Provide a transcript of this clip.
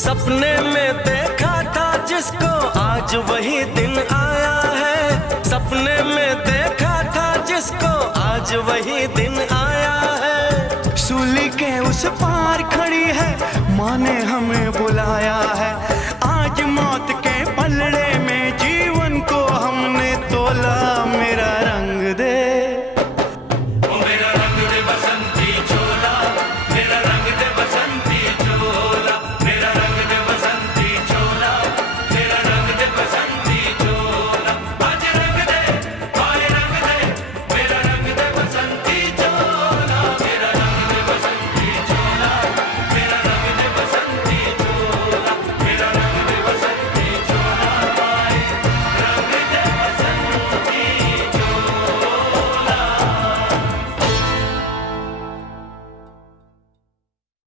सपने में देखा था जिसको आज वही दिन आया है। सपने में देखा था जिसको आज वही दिन आया है। सूली के उस पार खड़ी है, माँ ने हमें बुलाया है।